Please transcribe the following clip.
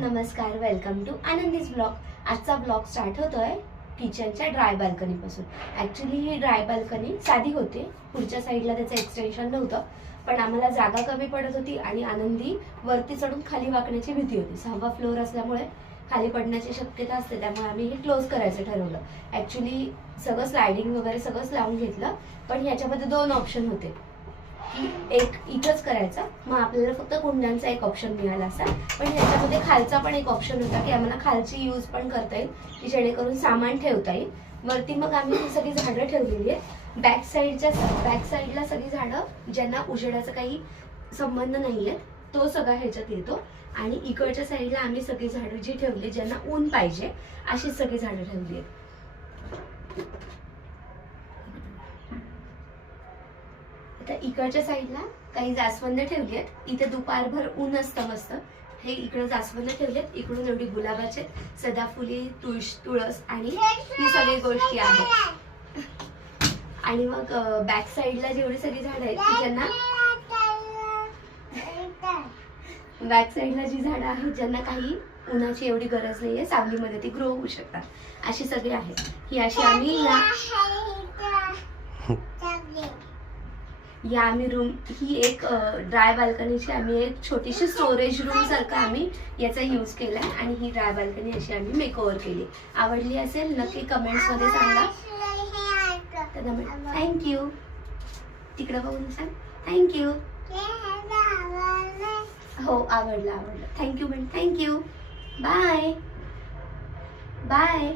नमस्कार, welcome to आनंदीज blog. आजचा blog start होतोय किचनच्या ड्राय बाल्कनी पासून। ऍक्च्युली ही ड्राय बाल्कनी साधी होती, पुढच्या साईडला त्याचं एक्सटेन्शन नव्हतं, पण आम्हाला जागा कमी पडत होती आणि आनंदी वरती चढून खाली वाकण्याची भीती होती। 6वा फ्लोअर असल्यामुळे खाली पडण्याची शक्यता असते, त्यामुळे आम्ही हे क्लोज करायचं ठरवलं। ऍक्च्युली सगळं स्लायडिंग वगैरे सगळंच लावून घेतलं, पण ह्याच्यामध्ये दोन ऑप्शन होते की एक इथंच करायचा, मग आपल्याला फक्त कुंड्यांचा एक ऑप्शन मिळाला असता, पण ह्याच्यामध्ये खालचा पण एक ऑप्शन होता की आम्हाला खालची यूज पण करता येईल, की जेणेकरून सामान ठेवता येईल। वरती मग आम्ही ही सगळी झाडं ठेवलेली आहेत। बॅक साईडला सगळी झाडं ज्यांना उजेडाचा काही संबंध नाहीये तो सगळा ह्याच्यात येतो, आणि इकडच्या साईडला आम्ही सगळी झाडं जी ठेवली ज्यांना ऊन पाहिजे अशी सगळी झाडं ठेवली आहेत। आता इकडच्या साईडला काही जास्वंद ठेवली आहेत, इथे दुपारभर ऊन असतं मस्त। हे इकडे जास्वंद ठेवलेत, इकडून एवढी गुलाबाचे, सदाफुली, तुळस आणि ही सगळी गोष्टी आहेत। आणि मग बॅक साईडला जेवढी सगळी झाडं आहेत की ज्यांना बॅक साईडला जी झाडं आहेत ज्यांना काही उन्हाची एवढी गरज नाहीये, सावलीमध्ये ती ग्रो होऊ शकतात, अशी सगळी आहेत। ही अशी आम्ही या आम्ही रूम, ही एक ड्राय बाल्कनीची आम्ही एक छोटीशी स्टोरेज रूम सारखं आम्ही याचा यूज केलाय, आणि ही ड्राय बाल्कनी अशी आम्ही मेकओव्हर केली। आवडली असेल नक्की कमेंट्स मध्ये सांगा। थँक्यू, तिकडे बघून सांग थँक्यू। हो, आवडलं। थँक्यू बेन, थँक्यू, बाय बाय।